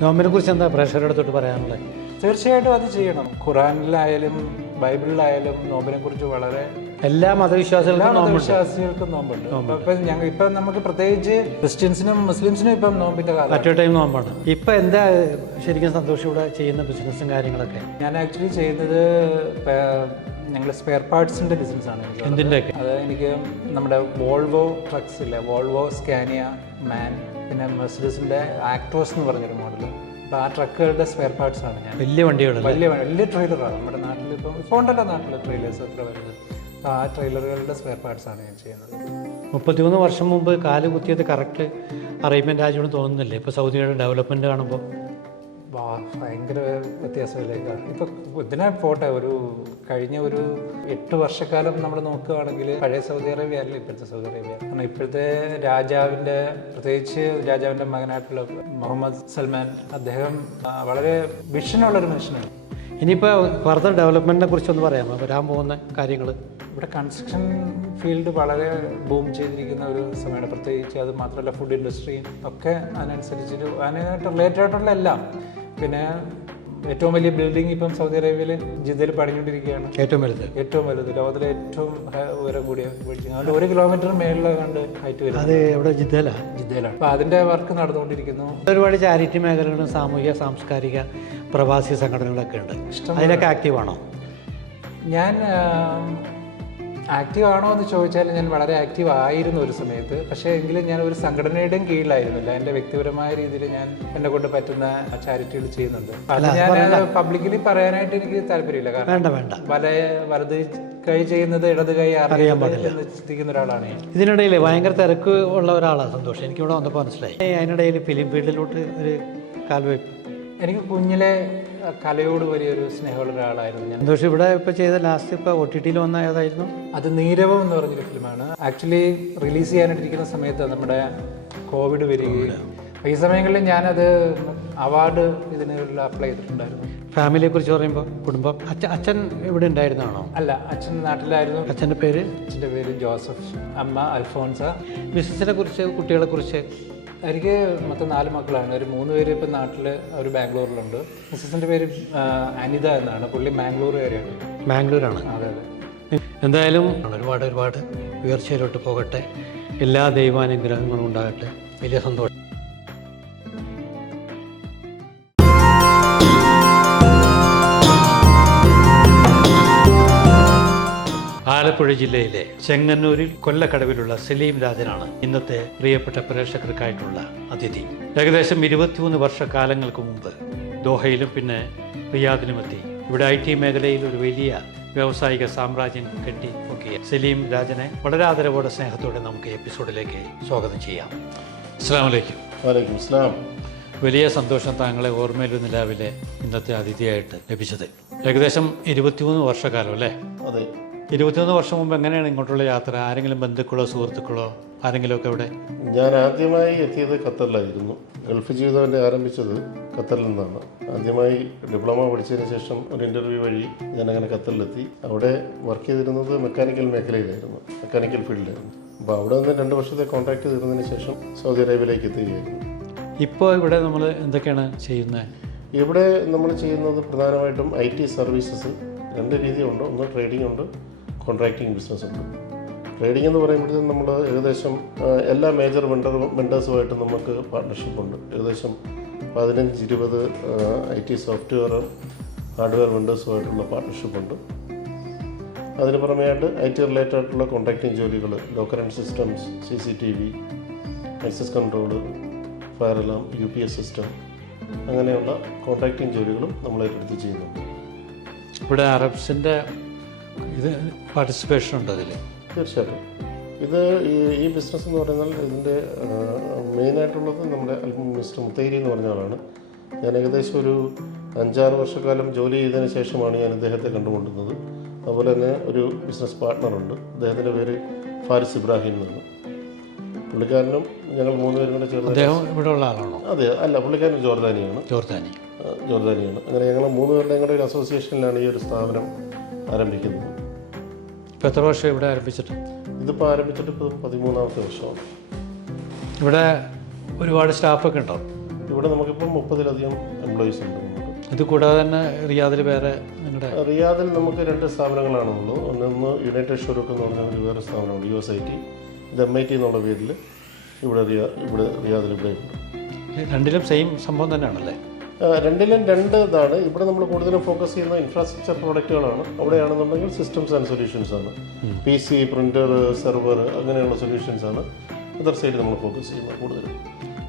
നോമ്പിനെ കുറിച്ച് എന്താ പ്രേക്ഷകരുടെ അടുത്തോട്ട് പറയാനുള്ളത്? തീർച്ചയായിട്ടും അത് ചെയ്യണം. ഖുറാനിലായാലും ബൈബിളിലായാലും നോമ്പിനെ കുറിച്ച് വളരെ എല്ലാ മതവിശ്വാസികൾക്കും നോമ്പുണ്ട്. ഇപ്പം നമുക്ക് പ്രത്യേകിച്ച് ക്രിസ്ത്യൻസിനും മുസ്ലിംസിനും ഇപ്പം നോമ്പിന്റെ കാലം, മറ്റൊരു ടൈം നോമ്പാണ്. ഇപ്പം എന്താ ശരിക്കും സന്തോഷം ഇവിടെ ചെയ്യുന്ന ബിസിനസ്സും കാര്യങ്ങളൊക്കെ? ഞാൻ ആക്ച്വലി ചെയ്യുന്നത് ഞങ്ങൾ സ്പെയർ പാർട്സിന്റെ ബിസിനസ്സാണ്. എന്തിൻ്റെയൊക്കെ? അത് എനിക്ക് നമ്മുടെ വോൾവോ ട്രക്സ് ഇല്ല, വോൾവോ, സ്കാനിയ, മാൻ, പിന്നെ മെർസിഡീസിന്റെ ആക്ട്രോസ് എന്ന് പറഞ്ഞൊരു മോഡൽ. അപ്പോൾ ആ ട്രക്കുകളുടെ സ്പെയർ പാർട്സ് ആണ് ഞാൻ. വലിയ വണ്ടികൾ, വലിയ ട്രെയിലറാണ് നമ്മുടെ നാട്ടിൽ. ഇപ്പോൾ ഉണ്ടല്ലോ നാട്ടിൽ ട്രെയിലേഴ്സ് അത്ര വരുന്നത്. അപ്പോൾ ആ ട്രെയിലറുകളുടെ സ്പെയർ പാർട്സ് ആണ് ഞാൻ ചെയ്യുന്നത്. 33 വർഷം മുമ്പ് കാല് കുത്തിയത് കറക്റ്റ് അറേബ്യൻ രാജ്യമെന്ന് തോന്നുന്നില്ലേ? ഇപ്പോൾ സൗദിയുടെ ഡെവലപ്മെൻറ്റ് കാണുമ്പോൾ ഭയങ്കര വ്യത്യാസമില്ലേ? ഇപ്പം ഇതിനെ പോട്ടെ, കഴിഞ്ഞ 8 വർഷക്കാലം നമ്മൾ നോക്കുകയാണെങ്കിൽ പഴയ സൗദി അറേബ്യ അല്ല ഇപ്പോഴത്തെ സൗദി അറേബ്യ. കാരണം ഇപ്പോഴത്തെ പ്രത്യേകിച്ച് രാജാവിൻ്റെ മകനായിട്ടുള്ള മുഹമ്മദ് സൽമാൻ, അദ്ദേഹം വളരെ വിഷനുള്ളൊരു മനുഷ്യനാണ്. ഇനിയിപ്പോൾ ഫർദർ ഡെവലപ്മെൻറ്റിനെ കുറിച്ചൊന്ന് പറയാമോ? വരാൻ പോകുന്ന കാര്യങ്ങൾ? ഇവിടെ കൺസ്ട്രക്ഷൻ ഫീൽഡ് വളരെ ബൂം ചെയ്തിരിക്കുന്ന ഒരു സമയമാണ്. പ്രത്യേകിച്ച് അത് മാത്രമല്ല, ഫുഡ് ഇൻഡസ്ട്രിയും ഒക്കെ അതിനനുസരിച്ചിട്ട് അതിനായിട്ട് റിലേറ്റഡ് ആയിട്ടുള്ള എല്ലാം. പിന്നെ ഏറ്റവും വലിയ ബിൽഡിംഗ് ഇപ്പം സൗദി അറേബ്യയിൽ ജിദ്ദയിൽ പണിഞ്ഞുകൊണ്ടിരിക്കുകയാണ്. ഏറ്റവും വലുത് ലോകത്തിലെ ഏറ്റവും ഉയരം കൂടിയ ബിൽഡിംഗ്. അതുകൊണ്ട് 1 കിലോമീറ്റർ മേളിൽ കണ്ട് ഹൈറ്റ് വരും. അത് എവിടെ? ജിദ്ദയിലാണ്. അപ്പോൾ അതിൻ്റെ വർക്ക് നടന്നുകൊണ്ടിരിക്കുന്നു. ഒരുപാട് ചാരിറ്റി മേഖലകളും സാമൂഹിക സാംസ്കാരിക പ്രവാസി സംഘടനകളൊക്കെ ഉണ്ട്. അതിലൊക്കെ ആക്റ്റീവാണോ? ഞാൻ ആക്റ്റീവ് ആണോ എന്ന് ചോദിച്ചാൽ ഞാൻ വളരെ ആക്റ്റീവ് ആയിരുന്നു ഒരു സമയത്ത്. പക്ഷേ എങ്കിലും ഞാൻ ഒരു സംഘടനയുടെയും കീഴിലായിരുന്നില്ല. എൻ്റെ വ്യക്തിപരമായ രീതിയിൽ ഞാൻ എന്നെ കൊണ്ട് പറ്റുന്ന ചാരിറ്റികൾ ചെയ്യുന്നുണ്ട്. അത് ഞാൻ പബ്ലിക്കലി പറയാനായിട്ട് എനിക്ക് താല്പര്യമില്ല. കാരണം വലത് കൈ ചെയ്യുന്നത് ഇടത് കൈ അറിയാൻ ചിന്തിക്കുന്ന ഒരാളാണ് ഞാൻ. ഇതിനിടയിൽ ഭയങ്കര തിരക്ക് ഉള്ള ഒരാളാണ് സന്തോഷം. എനിക്കിവിടെ വന്നപ്പോൾ മനസ്സിലായി. അതിനിടയിൽ ഫിലിം ഫീൽഡിലോട്ട് ഒരു കാൽവയ്പ്. എനിക്ക് കുഞ്ഞിലെ കലയോട് വലിയൊരു സ്നേഹമുള്ള ഒരാളായിരുന്നു ഞാൻ. സന്തോഷം ഇവിടെ ഇപ്പോൾ ചെയ്ത ലാസ്റ്റ് ഇപ്പോൾ OTT വന്ന ഏതായിരുന്നു? അത് നീരവം എന്ന് പറഞ്ഞൊരു ഫിലിമാണ്. ആക്ച്വലി റിലീസ് ചെയ്യാനായിട്ടിരിക്കുന്ന സമയത്ത് നമ്മുടെ കോവിഡ് വരികയും ഈ സമയങ്ങളിൽ ഞാനത് അവാർഡ് ഇതിനുള്ള അപ്ലൈ ചെയ്തിട്ടുണ്ടായിരുന്നു. ഫാമിലിയെ കുറിച്ച് പറയുമ്പോൾ കുടുംബം, അച്ഛൻ ഇവിടെ ഉണ്ടായിരുന്നാണോ? അല്ല, അച്ഛൻ നാട്ടിലായിരുന്നു. അച്ഛൻ്റെ പേര്? അച്ഛൻ്റെ പേര് ജോസഫ്, അമ്മ അൽഫോൺസ. ബിസിനസിനെ കുറിച്ച്, കുട്ടികളെ കുറിച്ച്? എനിക്ക് മൊത്തം 4 മക്കളാണ്. ഒരു 3 പേര് ഇപ്പം നാട്ടിൽ, അവർ ബാംഗ്ലൂരിലുണ്ട്. മിസ്സസിൻ്റെ പേര് അനിത എന്നാണ്. പുള്ളി ബാംഗ്ലൂരുകാരിയാണ്. ബാംഗ്ലൂരാണ്. അതെ. എന്തായാലും ഒരുപാട് ഉയർച്ചയിലോട്ട് പോകട്ടെ. എല്ലാ ദൈവാനുഗ്രഹങ്ങളും ഉണ്ടാകട്ടെ. വലിയ സന്തോഷം. ആലപ്പുഴ ജില്ലയിലെ ചെങ്ങന്നൂരിൽ കൊല്ലക്കടവിലുള്ള സലീം രാജനാണ് ഇന്നത്തെ പ്രിയപ്പെട്ട പ്രേക്ഷകർക്കായിട്ടുള്ള അതിഥി. ഏകദേശം 23 വർഷക്കാലങ്ങൾക്ക് മുമ്പ് ദോഹയിലും പിന്നെ റിയാദിലുമെത്തി ഇവിടെ IT മേഖലയിൽ ഒരു വലിയ വ്യാവസായിക സാമ്രാജ്യം കെട്ടിപ്പൊക്കിയ സലീം രാജനെ വളരെ ആദരവോടെ സ്നേഹത്തോടെ നമുക്ക് എപ്പിസോഡിലേക്ക് സ്വാഗതം ചെയ്യാം. അസ്സലാമു അലൈക്കും. വലൈക്കും അസ്സലാം. വലിയ സന്തോഷം താങ്കളെ ഓർമ്മയിലും നിലാവിലെ ഇന്നത്തെ അതിഥിയായിട്ട് ലഭിച്ചത്. ഏകദേശം 23 വർഷക്കാലം അല്ലേ? അതെ. 23 വർഷം മുമ്പ് എങ്ങനെയാണ് ഇങ്ങോട്ടുള്ള യാത്ര? ആരെങ്കിലും ബന്ധുക്കളോ സുഹൃത്തുക്കളോ ആരെങ്കിലുമൊക്കെ ഇവിടെ? ഞാൻ ആദ്യമായി എത്തിയത് ഖത്തറിലായിരുന്നു. ഗൾഫ് ജീവിതം എൻ്റെ ആരംഭിച്ചത് ഖത്തറിൽ നിന്നാണ്. ആദ്യമായി ഡിപ്ലോമ പഠിച്ചതിന് ശേഷം ഒരു ഇൻ്റർവ്യൂ വഴി ഞാനങ്ങനെ ഖത്തറിലെത്തി. അവിടെ വർക്ക് ചെയ്തിരുന്നത് മെക്കാനിക്കൽ മേഖലയിലായിരുന്നു, മെക്കാനിക്കൽ ഫീൽഡിലായിരുന്നു. അപ്പോൾ അവിടെ നിന്ന് 2 വർഷത്തെ കോൺട്രാക്ട് തീർന്നതിന് ശേഷം സൗദി അറേബ്യയിലേക്ക് എത്തുകയായിരുന്നു. ഇപ്പോൾ ഇവിടെ നമ്മൾ എന്തൊക്കെയാണ് ചെയ്യുന്നത്? ഇവിടെ നമ്മൾ ചെയ്യുന്നത് പ്രധാനമായിട്ടും IT സർവീസസ്. 2 രീതിയുണ്ട്. ഒന്ന് ട്രേഡിംഗ് ഉണ്ട്, കോൺട്രാക്റ്റിംഗ് ബിസിനസ് ഉണ്ട്. ട്രേഡിംഗ് എന്ന് പറയുമ്പോഴത്തേക്കും നമ്മൾ ഏകദേശം എല്ലാ മേജർ വെണ്ടേഴ്സുമായിട്ട് നമുക്ക് പാർട്ട്ണർഷിപ്പ് ഉണ്ട്. ഏകദേശം 15-20 IT സോഫ്റ്റ്വെയർ ഹാർഡ്വെയർ വെണ്ടേഴ്സുമായിട്ടുള്ള പാർട്ട്ണർഷിപ്പ് ഉണ്ട്. അതിന് പുറമെയായിട്ട് IT റിലേറ്റഡ് ആയിട്ടുള്ള കോൺട്രാക്റ്റിംഗ് ജോലികൾ, locker and systems, CCTV, access control, fire alarm, UPS system, അങ്ങനെയുള്ള കോൺട്രാക്റ്റിംഗ് ജോലികളും നമ്മൾ ഏറ്റെടുത്ത് ചെയ്യുന്നുണ്ട്. ഇവിടെ അറബ്സിൻ്റെ ഇത് പാർട്ടിസിപ്പേഷൻ ഉണ്ട് അതിൽ? തീർച്ചയായിട്ടും. ഇത് ഈ ബിസിനസ് എന്ന് പറയുന്നത് ഇതിൻ്റെ മെയിനായിട്ടുള്ളത് നമ്മുടെ മിസ്റ്റർ മുത്തൈരി എന്ന് പറഞ്ഞ ആളാണ്. ഞാൻ ഏകദേശം ഒരു 5-6 വർഷക്കാലം ജോലി ചെയ്തതിന് ശേഷമാണ് ഞാൻ ഇദ്ദേഹത്തെ കണ്ടുകൊണ്ടുന്നത്. അതുപോലെ തന്നെ ഒരു ബിസിനസ് പാർട്ട്ണറുണ്ട്, അദ്ദേഹത്തിൻ്റെ പേര് ഫാരിസ് ഇബ്രാഹിം എന്നാണ്. പുള്ളിക്കാരനും ഞങ്ങൾ 3 പേരും കൂടെ ചേർന്ന്. അദ്ദേഹം ഇവിടെ ഉള്ള ആളാണോ? അതെ, അല്ല, പുള്ളിക്കാരൻ ജോർദാനിയാണ്. ജോർദാനിയാണ്. അങ്ങനെ ഞങ്ങൾ 3 പേരുടെയും കൂടെ ഒരു അസോസിയേഷനിലാണ് ഈ ഒരു സ്ഥാപനം ആരംഭിക്കുന്നത്. ഇപ്പോൾ എത്ര വർഷം ഇവിടെ ആരംഭിച്ചിട്ട്? ഇതിപ്പോൾ ആരംഭിച്ചിട്ട് ഇപ്പോൾ 13ാമത്തെ വർഷമാണ്. ഇവിടെ ഒരുപാട് സ്റ്റാഫൊക്കെ ഉണ്ടോ? ഇവിടെ നമുക്കിപ്പോൾ 30-ലധികം എംപ്ലോയീസ് ഉണ്ട്. ഇത് കൂടാതെ തന്നെ റിയാദിൽ വേറെ നിങ്ങളുടെ? റിയാദിൽ നമുക്ക് 2 സ്ഥാപനങ്ങളാണുള്ളത്. ഒന്ന് യുണൈറ്റഡ് ഷോറൂക്ക് എന്ന് പറഞ്ഞ ഒരു വേറെ സ്ഥാപനമുണ്ട്, USIT. ഇത് MIT എന്നുള്ള പേരിൽ ഇവിടെ റിയാദിൽ ഇവിടെ ഉണ്ട്. രണ്ടിലും സെയിം സംഭവം തന്നെയാണല്ലേ? രണ്ടിലും 2 ഇതാണ്. ഇവിടെ നമ്മൾ കൂടുതലും ഫോക്കസ് ചെയ്യുന്ന ഇൻഫ്രാസ്ട്രക്ചർ പ്രോഡക്റ്റുകളാണ്. അവിടെയാണെന്നുണ്ടെങ്കിൽ സിസ്റ്റംസ് ആൻഡ് സൊല്യൂഷൻസ് ആണ്. PC, പ്രിൻ്റർ, സെർവർ, അങ്ങനെയുള്ള സൊല്യൂഷൻസ് ആണ് അതർ സൈഡ് നമ്മൾ ഫോക്കസ് ചെയ്യുന്നത് കൂടുതലും.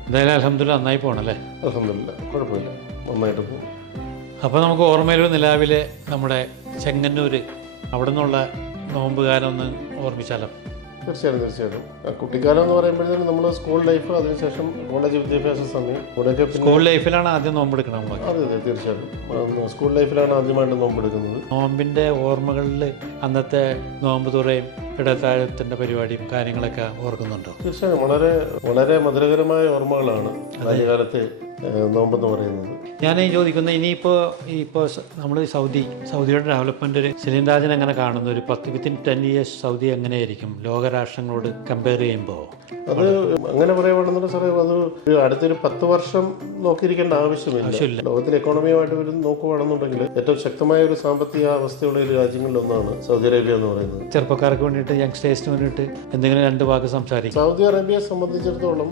എന്തായാലും അൽഹംദുലില്ലാ നന്നായി പോകണല്ലേ? അൽഹംദുലില്ലാ, കുഴപ്പമില്ല, നന്നായിട്ട് പോകും. അപ്പോൾ നമുക്ക് ഓർമ്മയിൽ നിലാവിലെ നമ്മുടെ ചെങ്ങന്നൂർ അവിടെ നിന്നുള്ള നോമ്പുകാലം ഒന്ന് ഓർമ്മിച്ചാലോ? തീർച്ചയായിട്ടും. കുട്ടിക്കാലം എന്ന് പറയുമ്പോഴത്തേക്കും നമ്മൾ സ്കൂൾ ലൈഫ്, അതിനുശേഷം കോളേജ് വിദ്യാഭ്യാസ സമയം, ഇവിടെയൊക്കെ സ്കൂൾ ലൈഫിലാണ് ആദ്യം നോമ്പെടുക്കണം നമ്മൾ. അതെ, തീർച്ചയായിട്ടും സ്കൂൾ ലൈഫിലാണ് ആദ്യമായിട്ട് നോമ്പെടുക്കുന്നത്. നോമ്പിൻ്റെ ഓർമ്മകളിൽ അന്നത്തെ നോമ്പ് തുറയും ഇടത്താഴത്തിൻ്റെ പരിപാടിയും കാര്യങ്ങളൊക്കെ ഓർക്കുന്നുണ്ടോ? തീർച്ചയായും വളരെ വളരെ മധുരകരമായ ഓർമ്മകളാണ് ബാല്യകാലത്തെ നോമ്പെന്ന് പറയുന്നത്. ഞാൻ ചോദിക്കുന്നത്, ഇപ്പോൾ നമ്മൾ സൗദിയുടെ ഡെവലപ്മെൻറ്റ് സെലിൻ രാജൻ എങ്ങനെ കാണുന്നു? ഒരു 10 years സൗദി എങ്ങനെയായിരിക്കും ലോകരാഷ്ട്രങ്ങളോട് കമ്പയർ ചെയ്യുമ്പോൾ? അത് അങ്ങനെ പറയുകയാണെന്നുണ്ടെങ്കിൽ സാറേ, അത് അടുത്തൊരു 10 വർഷം നോക്കിയിരിക്കേണ്ട ആവശ്യമില്ല. ലോകത്തിലെ എക്കോണമിയുമായിട്ട് നോക്കുകയാണെന്നുണ്ടെങ്കിൽ ഏറ്റവും ശക്തമായ ഒരു സാമ്പത്തിക അവസ്ഥയുള്ള ഒരു രാജ്യങ്ങളിലൊന്നാണ് സൗദി അറേബ്യ എന്ന് പറയുന്നത്. ചെറുപ്പക്കാർക്ക് വേണ്ടിയിട്ട്, യങ്സ്റ്റേഴ്സിന് വേണ്ടിയിട്ട് എന്തെങ്കിലും 2 വാക്ക് സംസാരിക്കും. സൗദി അറേബ്യയെ സംബന്ധിച്ചിടത്തോളം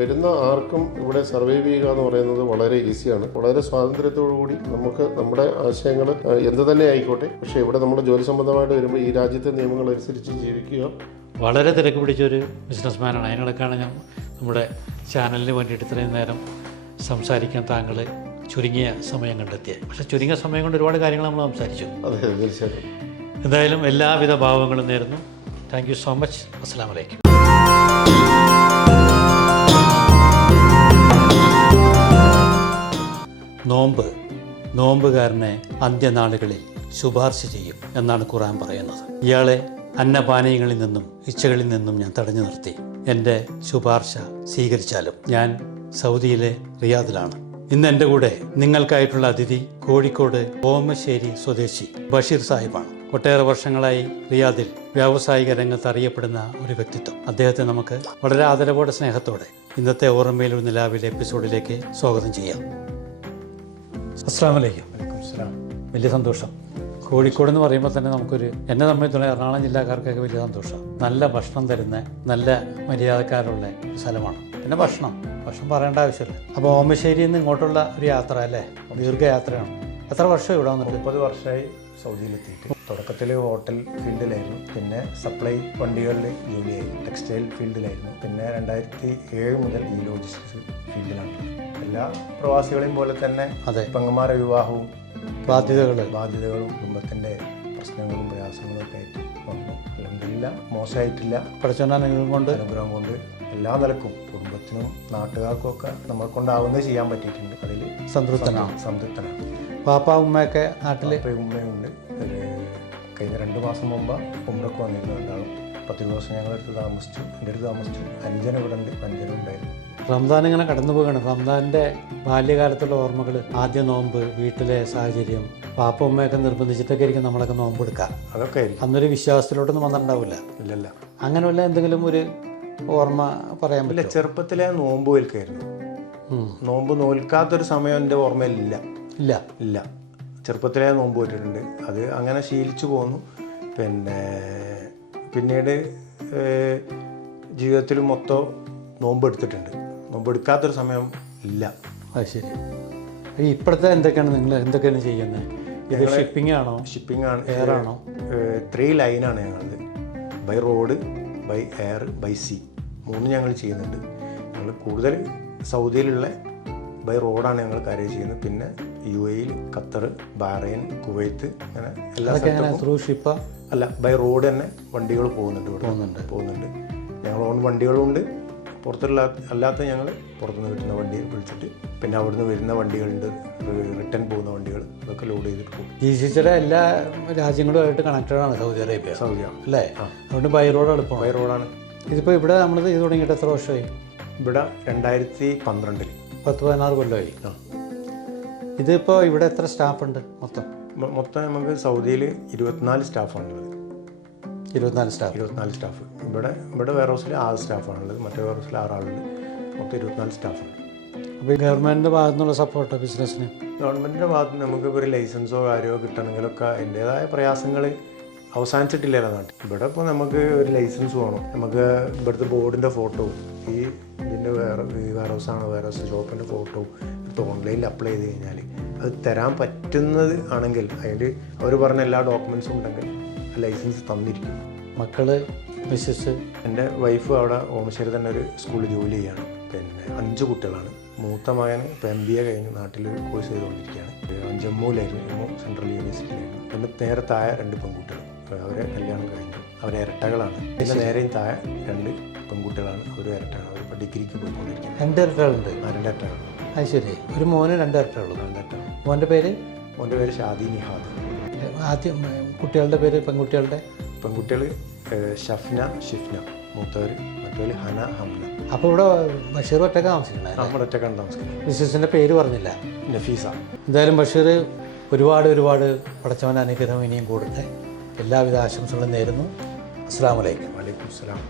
വരുന്ന ആർക്കും ഇവിടെ സർവൈവ് ചെയ്യുക എന്ന് പറയുന്നത് വളരെ ഈസിയാണ്. വളരെ സ്വാതന്ത്ര്യത്തോടു കൂടി നമുക്ക് നമ്മുടെ ആശയങ്ങൾ എന്ത് തന്നെ ആയിക്കോട്ടെ, പക്ഷേ ഇവിടെ നമ്മൾ ജോലി സംബന്ധമായിട്ട് വരുമ്പോൾ ഈ രാജ്യത്തെ നിയമങ്ങൾ അനുസരിച്ച് ജീവിക്കുക. വളരെ തിരക്ക് പിടിച്ചൊരു ബിസിനസ്മാനാണ്. അതിനിടക്കാണ് ഞാൻ നമ്മുടെ ചാനലിന് വേണ്ടിയിട്ട് ഇത്രയും നേരം സംസാരിക്കാൻ താങ്കൾ ചുരുങ്ങിയ സമയം കണ്ടെത്തിയത്. പക്ഷേ ചുരുങ്ങിയ സമയം കൊണ്ട് ഒരുപാട് കാര്യങ്ങൾ നമ്മൾ സംസാരിച്ചു. അതെ, തീർച്ചയായിട്ടും. എന്തായാലും എല്ലാവിധ ഭാവങ്ങളും നേരുന്നു. Thank you so much. അസ്സലാമു അലൈക്കും. നോമ്പുകാരനെ അന്ത്യനാളുകളിൽ ശുപാർശ ചെയ്യും എന്നാണ് ഖുർആൻ പറയുന്നത്. ഇയാളെ അന്നപാനീയങ്ങളിൽ നിന്നും ഇച്ഛകളിൽ നിന്നും ഞാൻ തടഞ്ഞു നിർത്തി. എൻ്റെ ശുപാർശ സ്വീകരിച്ചാലും. ഞാൻ സൗദിയിലെ റിയാദിലാണ്. ഇന്ന് എൻ്റെ കൂടെ നിങ്ങൾക്കായിട്ടുള്ള അതിഥി കോഴിക്കോട് ഓമശ്ശേരി സ്വദേശി ബഷീർ സാഹിബാണ്. ഒട്ടേറെ വർഷങ്ങളായി റിയാദിൽ വ്യാവസായിക രംഗത്ത് അറിയപ്പെടുന്ന ഒരു വ്യക്തിത്വം. അദ്ദേഹത്തെ നമുക്ക് വളരെ ആദരവോടെ സ്നേഹത്തോടെ ഇന്നത്തെ ഓർമ്മയിലൊരു നിലാവിലെ എപ്പിസോഡിലേക്ക് സ്വാഗതം ചെയ്യാം. അസ്സലാമു അലൈക്കും. വലിയ സന്തോഷം. കോഴിക്കോട് എന്ന് പറയുമ്പോൾ തന്നെ നമുക്കൊരു, എന്നെ സംബന്ധിച്ചുള്ള എറണാകുളം ജില്ലക്കാർക്കൊക്കെ വലിയ സന്തോഷം. നല്ല ഭക്ഷണം തരുന്ന, നല്ല മര്യാദക്കാരുള്ള ഒരു സ്ഥലമാണ്. പിന്നെ ഭക്ഷണം പറയേണ്ട ആവശ്യമില്ല. അപ്പോൾ ഓമശ്ശേരിയിൽ നിന്ന് ഇങ്ങോട്ടുള്ള ഒരു യാത്ര അല്ലേ, ദീർഘയാത്രയാണ്. എത്ര വർഷം ഇവിടെ വന്നിട്ട്? 30 വർഷമായി സൗദിയിലെത്തിയിട്ട്. തുടക്കത്തിൽ ഹോട്ടൽ ഫീൽഡിലായിരുന്നു, പിന്നെ സപ്ലൈ വണ്ടികളിൽ ജോലിയായി, ടെക്സ്റ്റൈൽ ഫീൽഡിലായിരുന്നു. പിന്നെ 2007 മുതൽ ഈ ലോജിസ്റ്റിക്സ് ഫീൽഡിലാണ്. എല്ലാ പ്രവാസികളെയും പോലെ തന്നെ അതെ, പെങ്ങന്മാരെ വിവാഹവും ബാധ്യതകളും കുടുംബത്തിൻ്റെ പ്രശ്നങ്ങളും പ്രയാസങ്ങളും ഒക്കെ ആയിട്ട് വന്നു. അൽഹംദുലില്ലാ, മോശമായിട്ടില്ല. പഠിച്ചോണ്ടാണെങ്കിലും കൊണ്ട് അനുഗ്രഹം കൊണ്ട് എല്ലാ നിലക്കും കുടുംബത്തിനും നാട്ടുകാർക്കും ഒക്കെ നമ്മളെ കൊണ്ടാവുന്നത് ചെയ്യാൻ പറ്റിയിട്ടുണ്ട്. അതിൽ സംതൃപ്തനാണ്. പാപ്പ ഉമ്മയൊക്കെ നാട്ടിൽ? ഉമ്മയുണ്ട്. കഴിഞ്ഞ 2 മാസം മുമ്പ് ഉമ്രക്ക് വന്നിരുന്നു. രണ്ടാളും 10 ദിവസം ഞങ്ങളടുത്ത് താമസിച്ചു. എൻ്റെ അടുത്ത് താമസിച്ചു. 5 ഇവിടെ ഉണ്ട്, 5 ഉണ്ടായിരുന്നു. റംസാൻ ഇങ്ങനെ കടന്നു പോവുകയാണ്. റംസാൻ്റെ ബാല്യകാലത്തുള്ള ഓർമ്മകൾ, ആദ്യ നോമ്പ്, വീട്ടിലെ സാഹചര്യം, പാപ്പ ഉമ്മയൊക്കെ നിർബന്ധിച്ചിട്ടൊക്കെ ആയിരിക്കും നമ്മളൊക്കെ നോമ്പ് എടുക്കുക. അതൊക്കെ ആയിരിക്കും. അന്നൊരു വിശ്വാസത്തിലോട്ടൊന്നും വന്നിട്ടുണ്ടാവില്ല. ഇല്ലല്ല. അങ്ങനെയുള്ള എന്തെങ്കിലും ഒരു ഓർമ്മ പറയാൻ പറ്റില്ല? ചെറുപ്പത്തിലെ നോമ്പ് നോൽക്കായിരുന്നു. നോമ്പ് നോൽക്കാത്തൊരു സമയം എൻ്റെ ഓർമ്മയിലില്ല. ഇല്ല. ചെറുപ്പത്തിലേ നോമ്പ് പോയിട്ടുണ്ട്. അത് അങ്ങനെ ശീലിച്ചു പോന്നു. പിന്നീട് ജീവിതത്തിൽ മൊത്തം നോമ്പ് എടുത്തിട്ടുണ്ട്. നോമ്പ് എടുക്കാത്തൊരു സമയം ഇല്ല. അത് ശരി. ഇപ്പോഴത്തെ എന്തൊക്കെയാണ് ചെയ്യുന്നത്? ഇത് ഷിപ്പിംഗ് ആണ്, എയർ ആണോ? 3 ലൈനാണ് ഞങ്ങളത്. By road, by air, by sea, 3 ഞങ്ങൾ ചെയ്യുന്നുണ്ട്. ഞങ്ങൾ കൂടുതൽ സൗദിയിലുള്ള ബൈ റോഡാണ് ഞങ്ങൾ കാര്യം ചെയ്യുന്നത്. പിന്നെ UAE, ഖത്തർ, ബഹ്റൈൻ, കുവൈത്ത്, അങ്ങനെ എല്ലാ അതൊക്കെ എങ്ങനെ സ്ഥലത്തും ത്രൂ ഷിപ്പ് അല്ല ബൈ റോഡ് തന്നെ വണ്ടികൾ പോകുന്നുണ്ട് ഇവിടെ പോകുന്നുണ്ട്. ഞങ്ങൾ ഓൺ വണ്ടികളുണ്ട്. പുറത്തുള്ള അല്ലാത്ത ഞങ്ങൾ പുറത്തുനിന്ന് കിട്ടുന്ന വണ്ടി വിളിച്ചിട്ട് പിന്നെ അവിടുന്ന് വരുന്ന വണ്ടികളുണ്ട്, റിട്ടേൺ പോകുന്ന വണ്ടികൾ, അതൊക്കെ ലോഡ് ചെയ്തിട്ട് പോകും. GCCയുടെ എല്ലാ രാജ്യങ്ങളുമായിട്ട് കണക്റ്റഡ് ആണ് സൗദി അറേബ്യ അല്ലേ? അതുകൊണ്ട് ബൈ റോഡ് എളുപ്പമാണ്. ബൈ റോഡാണ്. ഇതിപ്പോൾ ഇവിടെ നമ്മൾ ഇത് തുടങ്ങിയിട്ട് എത്ര വർഷമായി? ഇവിടെ 2012 10-16 കൊല്ലമായി. ഇതിപ്പോൾ ഇവിടെ എത്ര സ്റ്റാഫുണ്ട് മൊത്തം? മൊത്തം നമുക്ക് സൗദിയിൽ 24 സ്റ്റാഫാണുള്ളത്. 24 സ്റ്റാഫ്. 24 സ്റ്റാഫ്. ഇവിടെ വെയർ ഹൗസിൽ 6 സ്റ്റാഫാണുള്ളത്, മറ്റേ വെയർ ഹൗസിൽ 6 ആളുണ്ട്. മൊത്തം 24 സ്റ്റാഫുണ്ട്. അപ്പോൾ ഈ ഗവൺമെൻറ്റിൻ്റെ ഭാഗത്തു നിന്നുള്ള സപ്പോർട്ടോ ബിസിനസ്സിന്? ഗവൺമെൻറ്റിൻ്റെ ഭാഗത്ത് നിന്ന് നമുക്ക് ഒരു ലൈസൻസോ കാര്യമോ കിട്ടണമെങ്കിലൊക്കെ അതിൻ്റേതായ പ്രയാസങ്ങൾ അവസാനിച്ചിട്ടില്ലല്ലോ നാട്ടിൽ. ഇവിടെ ഇപ്പോൾ നമുക്ക് ഒരു ലൈസൻസ് വേണം, നമുക്ക് ഇവിടുത്തെ ബോർഡിൻ്റെ ഫോട്ടോവും ഇതിൻ്റെ വെയർ ഹൗസാണ് വെയർ ഹൗസ് ഷോപ്പിൻ്റെ ഫോട്ടോവും എടുത്ത് ഓൺലൈനിൽ അപ്ലൈ ചെയ്ത് കഴിഞ്ഞാൽ അത് തരാൻ പറ്റുന്നത് ആണെങ്കിൽ അതിൽ അവർ പറഞ്ഞ എല്ലാ ഡോക്യുമെൻസും ഉണ്ടെങ്കിൽ ലൈസൻസ് തന്നിരിക്കും. മക്കള്, മിസ്സസ്? എൻ്റെ വൈഫ് അവിടെ ഓമശ്ശേരി തന്നെ ഒരു സ്കൂളിൽ ജോലി ചെയ്യാണ്. പിന്നെ 5 കുട്ടികളാണ്. മൂത്ത മകന് ഇപ്പോൾ MBA കഴിഞ്ഞ് നാട്ടിൽ കോഴ്സ് ചെയ്തുകൊണ്ടിരിക്കുകയാണ്. ജമ്മുവിലായിരുന്നു, ജമ്മു സെൻട്രൽ യൂണിവേഴ്സിറ്റിയിലായിരുന്നു. പിന്നെ നേരെ താഴെ 2 പെൺകുട്ടികൾ, അവരെ കല്യാണം കഴിഞ്ഞു. അവരെ ഇരട്ടകളാണ്. പിന്നെ നേരെയും താഴെ 2 പെൺകുട്ടികളാണ്, അവർ ഇരട്ടകളാണ്. അവരിപ്പോൾ ഡിഗ്രിക്ക് പോയിക്കൊണ്ടിരിക്കുന്നത്. 2 ഇരട്ടകളുണ്ട്? 2 ഇരട്ടകളാണ്. അത് ശരി. ഒരു മോന് 2 ഇരട്ടകളുള്ളൂ. 2 ഇരട്ടകൾ. മോൻ്റെ പേര്? മോൻ്റെ പേര് ഷാദി നിഹാദ്. ആദ്യം കുട്ടികളുടെ പേര്? പെൺകുട്ടികളുടെ പെൺകുട്ടികൾ ഷഫ്ന, ഷിഫ്ന മൂത്തവർ, മറ്റവർ ഹന, ഹംന. അപ്പോൾ ഇവിടെ ബഷീർ ഒറ്റയ്ക്ക് താമസിക്കണേ? നമ്മുടെ ഒറ്റക്കാണ് താമസിക്കുന്നത്. മിസ്സസിൻ്റെ പേര് പറഞ്ഞില്ല? നഫീസ. എന്തായാലും ബഷീർ ഒരുപാട് പടച്ചവൻ്റെ അനുഗ്രഹം ഇനിയും കൂടട്ടെ. എല്ലാവിധ ആശംസകളും നേരുന്നു. അസ്സലാമു അലൈക്കും. വലൈക്കും അസ്സലാം.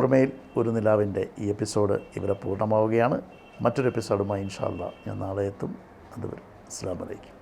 ഓർമ്മയിൽ ഒരു നിലാവിൻ്റെ ഈ എപ്പിസോഡ് ഇവിടെ പൂർണ്ണമാവുകയാണ്. മറ്റൊരു എപ്പിസോഡുമായി ഇൻഷാ അല്ലാഹ് ഞാൻ നാളെ എത്തും. അതുവരെ അസ്സലാമു അലൈക്കും.